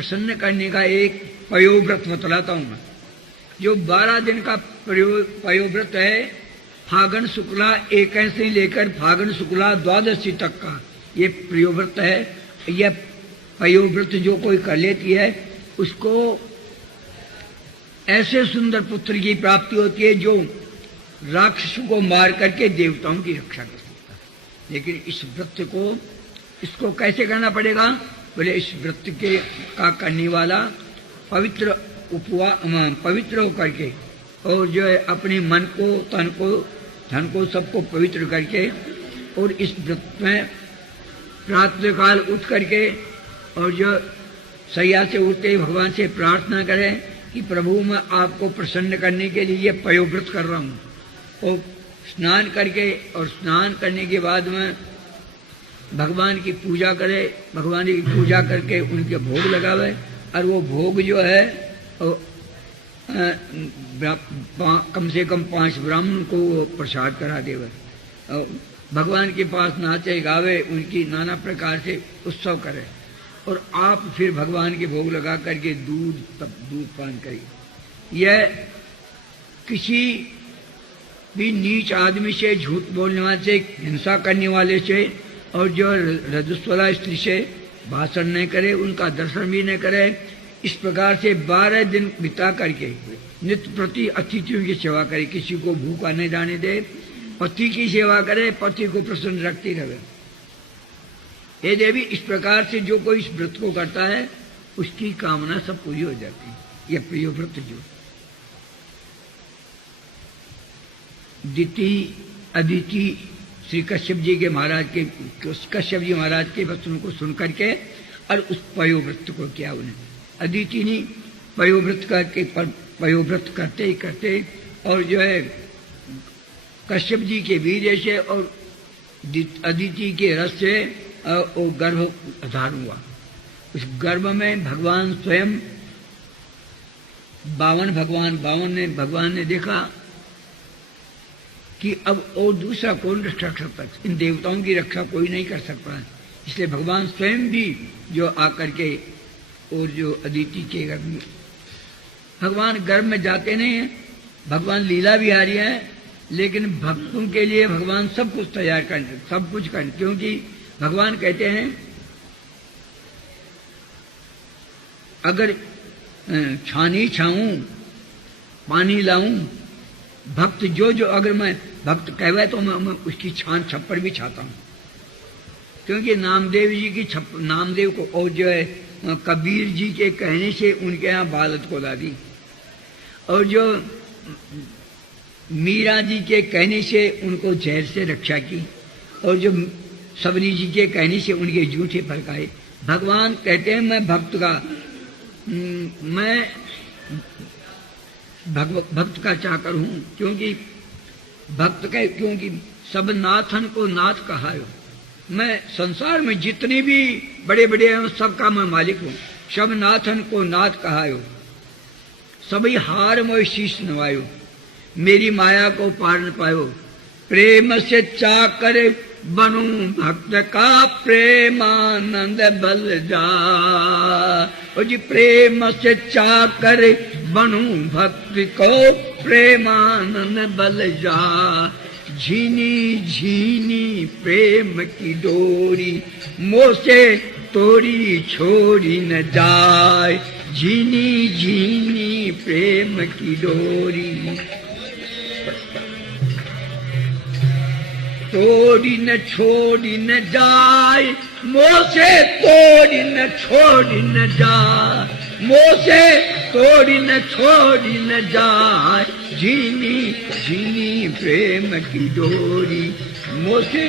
प्रसन्न करने का एक पयोव्रत बतलाता हूं मैं। जो 12 दिन का पयोव्रत है, फागुन शुक्ला 21 से लेकर फागुन शुक्ला द्वादशी तक का ये पयोव्रत है। यह पयोव्रत जो कोई कर लेती है उसको ऐसे सुंदर पुत्र की प्राप्ति होती है जो राक्षस को मार करके देवताओं की रक्षा कर सकता है। लेकिन इस व्रत को इसको कैसे करना पड़ेगा? बोले इस व्रत के का करने वाला पवित्र पवित्र होकर के और जो है अपने मन को, तन को, धन को सबको पवित्र करके और इस व्रत में प्रातःकाल उठ करके और जो सैया से उठते भगवान से प्रार्थना करें कि प्रभु मैं आपको प्रसन्न करने के लिए ये पयोव्रत कर रहा हूँ। और स्नान करके और स्नान करने के बाद में भगवान की पूजा करे, भगवान की पूजा करके उनके भोग लगावे और वो भोग जो है कम से कम 5 ब्राह्मण को प्रसाद करा देवे। भगवान के पास नाचे गावे, उनकी नाना प्रकार से उत्सव करे और आप फिर भगवान के भोग लगा करके दूध पान करिए। यह किसी भी नीच आदमी से, झूठ बोलने वाले से, हिंसा करने वाले से और जो रजस्वला स्त्री से भाषण नहीं करे, उनका दर्शन भी नहीं करे। इस प्रकार से 12 दिन बिता करके नित्य प्रति अतिथियों की सेवा करे, किसी को भूखा नहीं जाने दे, पति की सेवा करे, पति को प्रसन्न रखती रहे। हे देवी, इस प्रकार से जो कोई इस व्रत को करता है उसकी कामना सब पूरी हो जाती है। यह प्रिय व्रत जो अदिति श्री कश्यप जी के महाराज के कश्यप जी महाराज के वचनों को सुन करके और उस पयोव्रत को किया उन्हें। अदिति ने पयोव्रत करके पयोव्रत करते ही करते और जो है कश्यप जी के वीर्य से और अदिति के रस से वो गर्भ धारण हुआ। उस गर्भ में भगवान स्वयं भगवान ने देखा कि अब और दूसरा कौन रक्षा कर सकता, इन देवताओं की रक्षा कोई नहीं कर सकता है। इसलिए भगवान स्वयं भी जो आकर के और जो अदिति के गर्भ में, भगवान गर्भ में जाते नहीं हैं, भगवान लीला बिहारी हैं, लेकिन भक्तों के लिए भगवान सब कुछ तैयार कर, सब कुछ कर, क्योंकि भगवान कहते हैं अगर छानी छाऊं पानी लाऊं, भक्त जो अगर मैं भक्त कहवे तो मैं उसकी छान छप्पर भी छाता हूं। क्योंकि नामदेव जी की नामदेव को और जो है कबीर जी के कहने से उनके यहाँ बालत को ला दी, और जो मीरा जी के कहने से उनको जहर से रक्षा की, और जो सबरी जी के कहने से उनके जूठे फरकाए। भगवान कहते हैं मैं भक्त का भक्त का चाकर हूं, क्योंकि क्योंकि सब नाथन को नाथ कहायो। मैं संसार में जितने भी बड़े बड़े हैं सबका मैं मालिक हूं। सब नाथन को नाथ कहायो, सभी हार मोह शीश नवायो, मेरी माया को पार न पायो। प्रेम से चाकर बनूं भक्त का प्रेमानंद बल जा। और जी प्रेम से चाकर बनूं भक्त को प्रेमानंद बल जा। झीनी झीनी प्रेम की डोरी मोह से तोड़ी छोड़ी न जाए। झीनी झीनी प्रेम की डोरी तोड़ी न छोड़ी न जाए। मोह से तोड़ी न छोड़ी न जाए। मोह से तोड़ी न छोड़ी न जाए। झीनी झीनी प्रेम की डोरी मोह से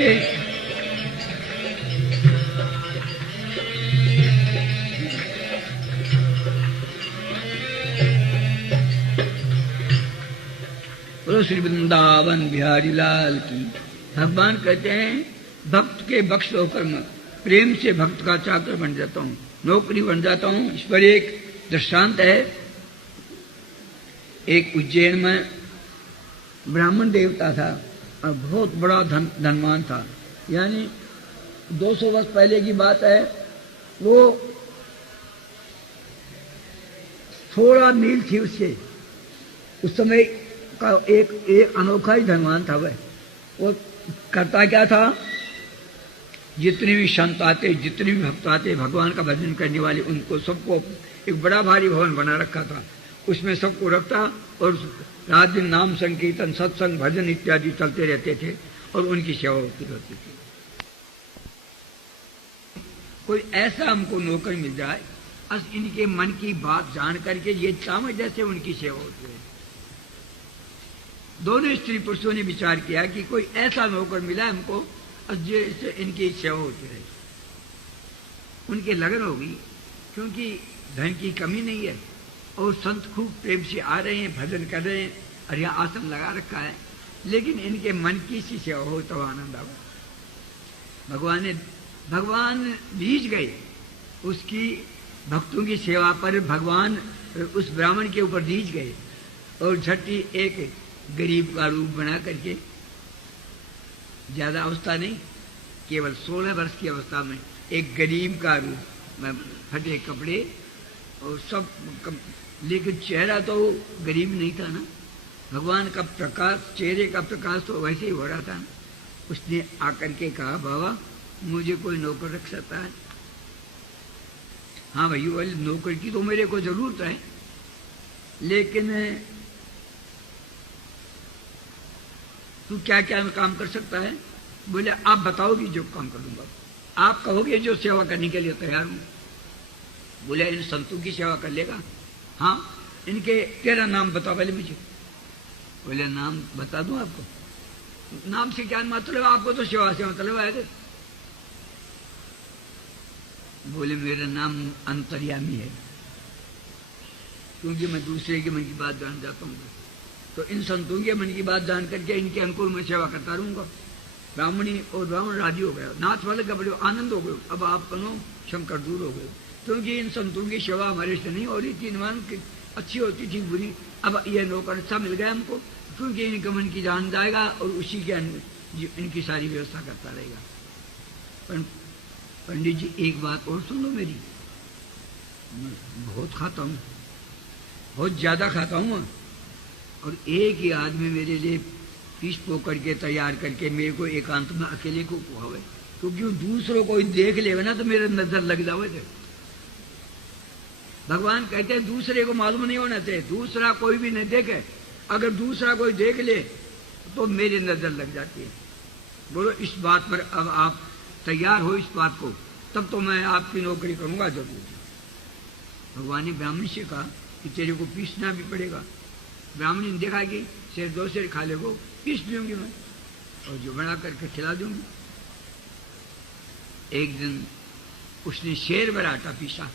श्री वृंदावन बिहारी लाल की। भगवान कहते हैं भक्त के बख्श होकर मैं प्रेम से भक्त का चाकर बन जाता हूँ, नौकरी बन जाता हूँ। इस पर एक दृष्टांत है। एक उज्जैन में ब्राह्मण देवता था और बहुत बड़ा धनवान था, यानी 200 वर्ष पहले की बात है। वो 16 मील थी उससे। उस समय का एक अनोखा ही धनवान था वह। वो करता क्या था, जितने भी संत आते, जितने भी भक्त आते, भगवान का भजन करने वाले, उनको सबको एक बड़ा भारी भवन बना रखा था। उसमें सबको रखता और रात दिन नाम संकीर्तन, सत्संग, भजन इत्यादि चलते रहते थे और उनकी सेवा होती रहती थी। कोई ऐसा हमको नौकर मिल जाए, बस इनके मन की बात जान करके ये चाहे जैसे उनकी सेवा होती है। दोनों स्त्री पुरुषों ने विचार किया कि कोई ऐसा नौकर मिला हमको जैसे इनकी सेवा होती रहे। उनके लगन होगी, क्योंकि धन की कमी नहीं है और संत खूब प्रेम से आ रहे हैं, भजन कर रहे हैं और यहाँ आसन लगा रखा है, लेकिन इनके मन की सी सेवा हो तो आनंद आवा। भगवान रीझ गए उसकी भक्तों की सेवा पर। भगवान उस ब्राह्मण के ऊपर रीझ गए और झट्टी एक गरीब का रूप बना करके, ज्यादा अवस्था नहीं, केवल 16 वर्ष की अवस्था में एक गरीब का रूप में, फटे कपड़े और सब, लेकिन चेहरा तो गरीब नहीं था ना। भगवान का प्रकाश, चेहरे का प्रकाश तो वैसे ही हो रहा था ना। उसने आकर के कहा, बाबा मुझे कोई नौकर रख सकता है? हाँ भाई, वाली नौकर की तो मेरे को जरूरत है, लेकिन तू क्या क्या काम कर सकता है? बोले आप बताओगे जो काम कर दूंगा, आप कहोगे जो सेवा करने के लिए तैयार हूं। बोले इन संतों की सेवा कर लेगा? हाँ। इनके तेरा नाम बताओ पहले मुझे। बोले नाम बता दूं आपको? नाम से क्या मतलब, आपको तो सेवा से मतलब है। बोले मेरा नाम अंतर्यामी है, क्योंकि मैं दूसरे के मन की बात जान जाता हूँ। तो इन संतों के मन की बात जान करके इनके अनुकूल मैं सेवा करता रहूंगा। ब्राह्मणी और ब्राह्मण राजी हो गया, नाथ वाले का बड़े आनंद हो गए। अब आप कनो शंकर दूर हो गए, क्योंकि इन संतों की सेवा हमारे से नहीं हो रही थी, मान अच्छी होती थी बुरी। अब यह नौकर अच्छा मिल गया हमको, क्योंकि इनके मन की जान जाएगा और उसी के इनकी सारी व्यवस्था करता रहेगा। पंडित जी एक बात और सुन लो मेरी, मैं बहुत खाता हूँ, बहुत ज्यादा खाता हूँ, और एक ही आदमी मेरे लिए पीस पो करके तैयार करके मेरे को एकांत में अकेले को खुआवे, क्योंकि दूसरों को देख लेगा ना तो मेरे नजर लग जावे थे। भगवान कहते हैं दूसरे को मालूम नहीं होना चाहिए, दूसरा कोई भी नहीं देखे, अगर दूसरा कोई देख ले तो मेरी नजर लग जाती है। बोलो इस बात पर अब आप तैयार हो इस बात को, तब तो मैं आपकी नौकरी करूंगा जरूर। भगवान ने ब्राह्मण से कहा कि तेरे को पीसना भी पड़ेगा। ब्राह्मणी ने देखा कि शेर 2 शेर खा ले को पीस दूंगी मैं और जो बना करके खिला दूंगी। एक दिन उसने शेर भरा आटा पीसा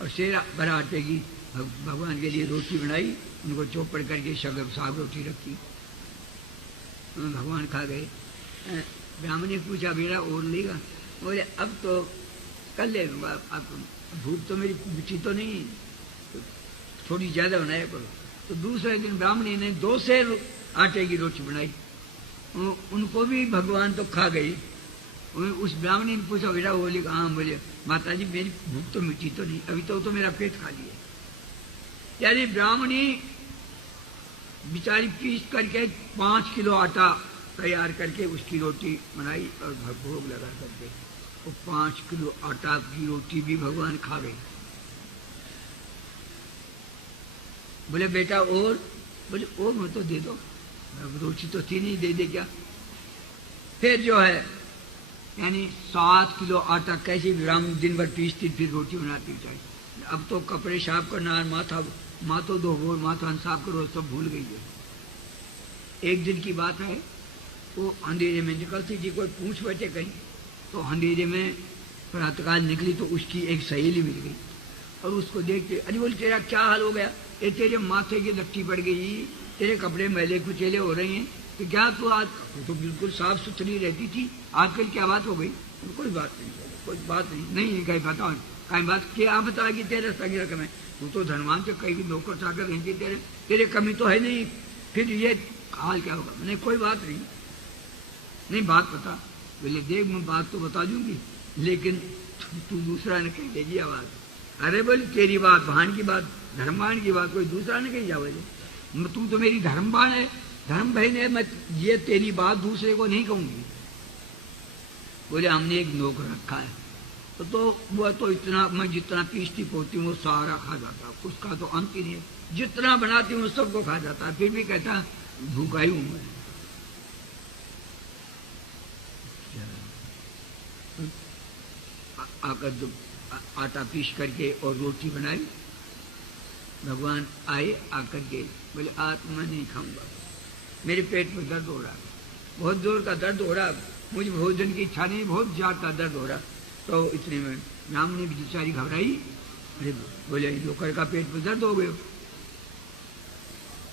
और शेर भरा आटे की भगवान के लिए रोटी बनाई, उनको चौपड़ करके साग रोटी रखी, भगवान खा गए। ब्राह्मण ने पूछा बेटा और लेगा? बोले अब तो कर ले लूंगा, भूख तो मेरी मिठी तो नहीं, तो थोड़ी ज्यादा बनाया करो। तो दूसरे दिन ब्राह्मणी ने 2 शेर आटे की रोटी बनाई, उनको भी भगवान तो खा गई। उस ब्राह्मणी ने पूछा बेटा वो? बोली हाँ। बोले माता जी मेरी भूख तो मिठी तो नहीं, अभी तो मेरा पेट खाली है। यानी ब्राह्मणी बिचारी पीस करके 5 किलो आटा तैयार करके उसकी रोटी बनाई और भोग लगा करके वो 5 किलो आटा की रोटी भी भगवान खा गए। बोले बेटा और? बोले और मैं तो दे दो, रोटी तो थी नहीं, दे दे क्या? फिर जो है यानी 7 किलो आटा कैसे ब्राह्मण दिन भर पीसती फिर रोटी बनाती चाहिए। अब तो कपड़े साफ करना, माथो धो, माथा साफ करो, सब भूल गई है। एक दिन की बात है, वो अंधेरे में निकलती थी, कोई पूछ बैठे कहीं, तो अंधेरे में प्रातःकाल निकली तो उसकी एक सहेली मिल गई और उसको देखते अरे बोले तेरा क्या हाल हो गया? ये तेरे माथे की लट्ठी पड़ गई, तेरे कपड़े मैले कुचेले हो रहे हैं, तो क्या तू आज तो बिल्कुल साफ सुथरी रहती थी, आजकल क्या बात हो गई? तो कोई बात नहीं, कोई बात नहीं कहीं बताओ कहीं बात क्या बता कि तेरे संग रकम है, तू तो धनवान से कहीं नौकर चाकर रहती, तेरे कमी तो है नहीं, फिर ये हाल क्या होगा? नहीं कोई बात नहीं बात बता। बोले देख मैं बात तो बता दूंगी, लेकिन तू दूसरा न कह देगी आवाज। अरे बोले तेरी बात भान की बात, धर्मबान की बात कोई दूसरा नहीं कही जावे। तू तो मेरी धर्मबान है, धर्म बहन है, मैं ये तेरी बात दूसरे को नहीं कहूंगी। बोले हमने एक नौकर रखा है, तो वो तो इतना, मैं जितना पीसती पोती हूँ वो सारा खा जाता, उसका तो अंत ही नहीं है। जितना बनाती हूँ सबको खा जाता है, फिर भी कहता भूखा ही हूं मैं। आकर जब आटा पीस करके और रोटी बनाई, भगवान आए आकर के बोले आज मैं नहीं खाऊंगा, मेरे पेट में दर्द हो रहा, बहुत जोर का दर्द हो रहा, मुझे भोजन की इच्छा नहीं, बहुत ज्यादा दर्द हो रहा। तो इतने में ब्राह्मणी बेचारी घबराई, अरे बोले नौकर का पेट में दर्द हो गया।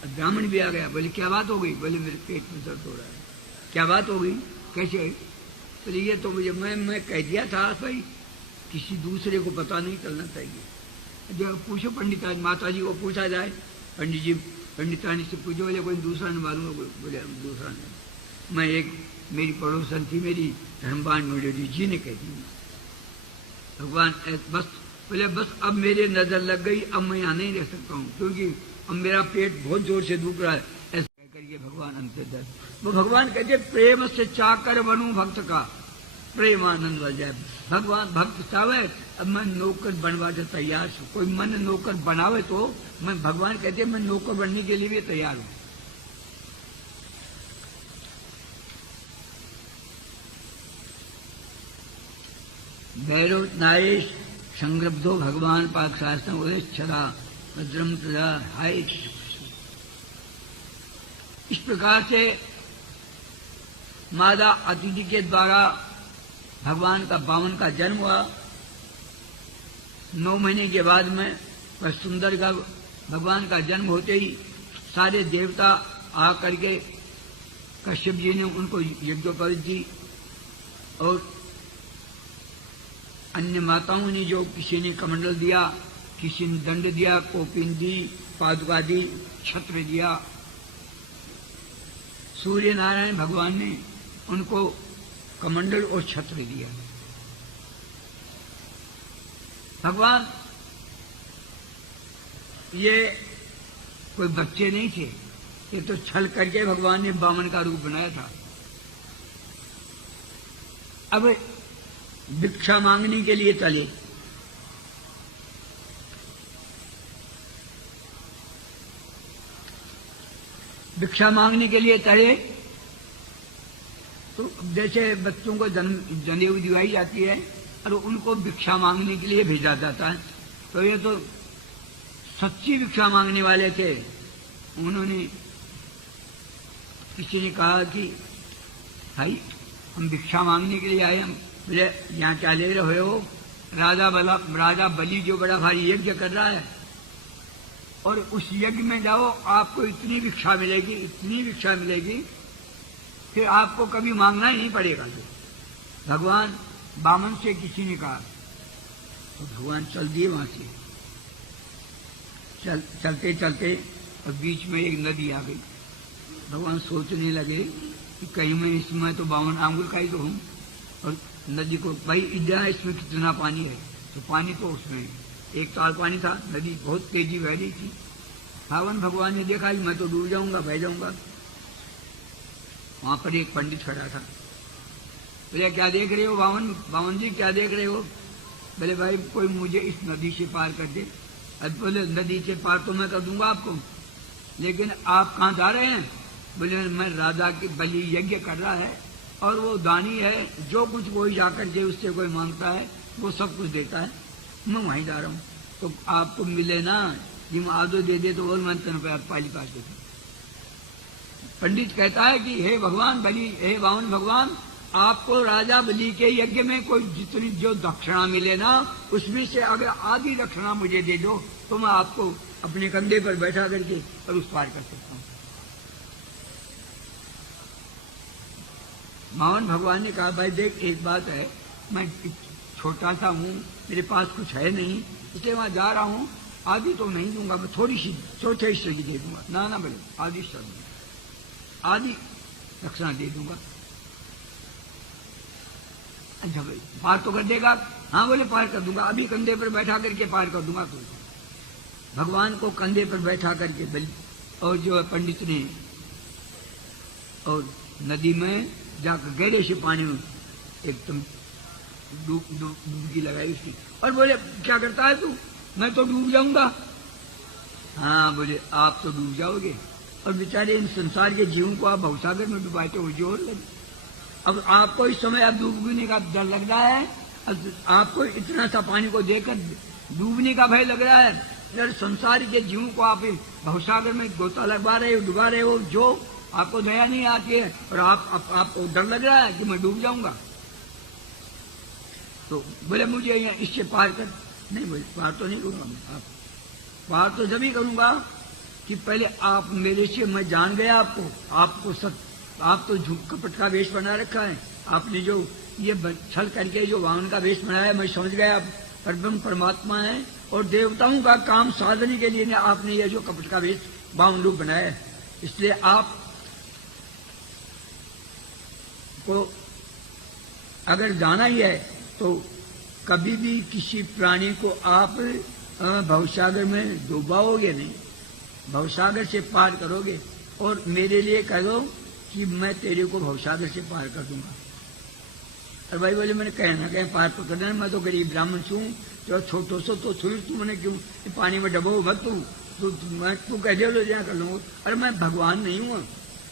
ब्राह्मण भी आ गया, बोले क्या बात हो गई? बोले मेरे पेट में दर्द हो रहा है। क्या बात हो गई? कैसे? बोले ये तो मुझे मैं कह दिया था भाई, किसी दूसरे को पता नहीं चलना चाहिए। जब पूछो पंडितानी माता जी को पूछा जाए, पंडित जी पंडितानी से पूछो, बोले कोई दूसरा नहीं मालूम? बोले दूसरा नहीं, मैं एक मेरी पड़ोसन थी, मेरी धर्मबान मुरली जी ने कह दी। भगवान बस बोले बस अब मेरे नजर लग गई, अब मैं यहाँ नहीं रह सकता हूँ, क्योंकि अब मेरा पेट बहुत जोर से दुख रहा है। ऐसा कह करके भगवान अंतर वो भगवान कहते प्रेम से चाकर बनूं भक्त का, प्रेम आनंद बढ़ जाए। भगवान भक्त चाहे अब मैं नौकर बनवा के तैयार हूँ, कोई मन नौकर बनावे तो मैं, भगवान कहते मैं नौकर बनने के लिए भी तैयार हूँ। भैरव नारेश संग्रब्धो भगवान पाक शास्त्र बोले छदा भद्रम तदा हाय। इस प्रकार से मादा अतिथि के द्वारा भगवान का बामन का जन्म हुआ। 9 महीने के बाद में वह सुंदर का भगवान का जन्म होते ही सारे देवता आ करके कश्यप जी ने उनको यज्ञोपवीत दी, और अन्य माताओं ने जो किसी ने कमंडल दिया, किसी ने दंड दिया, कोपिन दी, पादुका दी, छत्र दिया। सूर्य नारायण भगवान ने उनको कमंडल और छत्र दिया। भगवान ये कोई बच्चे नहीं थे, ये तो छल करके भगवान ने बामन का रूप बनाया था। अब भिक्षा मांगने के लिए चले, भिक्षा मांगने के लिए चले तो जैसे बच्चों को जनेऊ दिवाई जाती है और उनको भिक्षा मांगने के लिए भेजा जाता है, तो ये तो सच्ची भिक्षा मांगने वाले थे। उन्होंने किसी ने कहा कि भाई हम भिक्षा मांगने के लिए आए, हम बोले यहाँ क्या ले रहे हो? राजा बलि जो बड़ा भारी यज्ञ कर रहा है, और उस यज्ञ में जाओ आपको इतनी भिक्षा मिलेगी, इतनी भिक्षा मिलेगी, फिर आपको कभी मांगना ही नहीं पड़ेगा। तो भगवान बामन से किसी ने कहा, तो भगवान चल दिए वहां से। चलते चलते और बीच में एक नदी आ गई। भगवान सोचने लगे कि कहीं मैं इसमें तो 52 आंगुल का ही तो हूं, और नदी को भाई इधर इसमें कितना पानी है, तो पानी तो उसमें एक ताल पानी था, नदी बहुत तेजी बह रही थी। रावण भगवान ने देखा कि मैं तो डूब जाऊंगा, बह जाऊंगा। वहां पर एक पंडित खड़ा था। बोले क्या देख रहे हो बावन जी, क्या देख रहे हो? बोले भाई कोई मुझे इस नदी से पार कर दे। अब बोले नदी से पार तो मैं कर दूंगा आपको, लेकिन आप कहाँ जा रहे हैं? बोले मैं राजा के बलि यज्ञ कर रहा है, और वो दानी है, जो कुछ कोई जाकर के उससे कोई मांगता है वो सब कुछ देता है, मैं वहीं जा रहा हूँ। तो आपको मिले ना, जिम आदो दे दे तो और मैं तेन पे पाली पास देता। पंडित कहता है कि हे भगवान बलि, हे बावन भगवान, आपको राजा बलि के यज्ञ में कोई जितनी जो दक्षिणा मिले ना, उसमें से अगर आधी दक्षिणा मुझे दे दो तो मैं आपको अपने कंधे पर बैठा करके और उस पार कर सकता हूँ। बावन भगवान ने कहा भाई देख एक बात है, मैं छोटा सा हूँ, मेरे पास कुछ है नहीं, इसलिए वहां जा रहा हूँ, आधी तो नहीं दूंगा, मैं थोड़ी सी चौथे हिस्से की दे दूंगा। ना बोले आधी हिस्सा दूंगा, आधी दक्षिणा दे दूंगा। अच्छा भाई पार तो कर देगा? हाँ बोले पार कर दूंगा, अभी कंधे पर बैठा करके पार कर दूंगा। तो भगवान को कंधे पर बैठा करके बलि और जो पंडित ने और नदी में जाकर गहरे से पानी में एकदम डुबकी लगाई उसकी और बोले क्या करता है तू? मैं तो डूब जाऊंगा। हाँ बोले आप तो डूब जाओगे और बेचारे इन संसार के जीवों को आप भवसागर में डुबाते हो जोर लगे। अब आपको इस समय आप डूबने का डर लग रहा है, आपको इतना सा पानी को देखकर डूबने का भय लग रहा है। यार संसार के जीवों को आप भवसागर में गोता लगवा रहे हो, डुबा रहे हो, जो आपको दया नहीं आती है और आपको डर लग रहा है कि मैं डूब जाऊंगा। तो बोले मुझे यहाँ इससे पार कर। नहीं बोले पार तो नहीं करूंगा मैं, आप पार तो जब ही करूंगा कि पहले आप मेरे से, मैं जान गया आपको सब, आप तो झूठ कपट का वेश बना रखा है, आपने जो ये छल करके जो वाहन का वेश बनाया मैं समझ गया आप परब्रह्म परमात्मा है और देवताओं का काम साधने के लिए आपने ये जो कपट का वेश वाहन रूप बनाया है। इसलिए आप को अगर जाना ही है तो कभी भी किसी प्राणी को आप भवसागर में डुबाओगे नहीं, भवसागर से पार करोगे और मेरे लिए कहो कि मैं तेरे को भवसागर से पार कर दूंगा। और भाई बोले मैंने कहना कहीं पार तो करना, मैं तो गरीब ब्राह्मण छू, तो छोटो सो तो छुरी तू मैंने क्यों पानी में डबो मत तू कह दे जहाँ कर लूंगा। अरे मैं भगवान नहीं हूँ,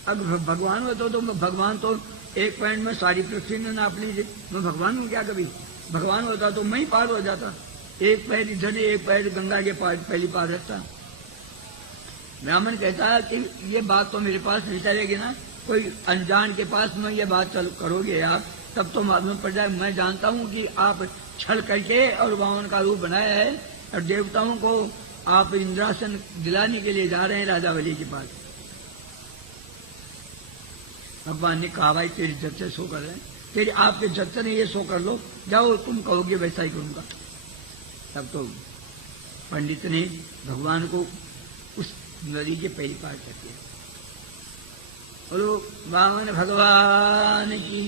अगर भगवान हो तो भगवान तो एक पैंट में सारी पृथ्वी ने नाप लीजिए, मैं भगवान हूँ क्या? कभी भगवान होता तो मैं ही पार हो जाता, एक पैर इधर एक पैर गंगा के पार पहली पार रहता। ब्राह्मण कहता है कि ये बात तो मेरे पास नहीं चलेगी ना, कोई अनजान के पास में ये बात करोगे आप तब तो मालूम पड़ जाए। मैं जानता हूँ कि आप छल करके और वामन का रूप बनाया है और देवताओं को आप इंद्रासन दिलाने के लिए जा रहे हैं राजा बलि के पास। भगवान ने कहा भाई तेरी जब से सो कर रहे हैं, तेरी आपके जब से नहीं ये सो कर लो, जाओ तुम कहोगे वैसा ही करूंगा। तब तो पंडित ने भगवान को उस नदी के पहली पार कर दिया। बोलो वामन भगवान की।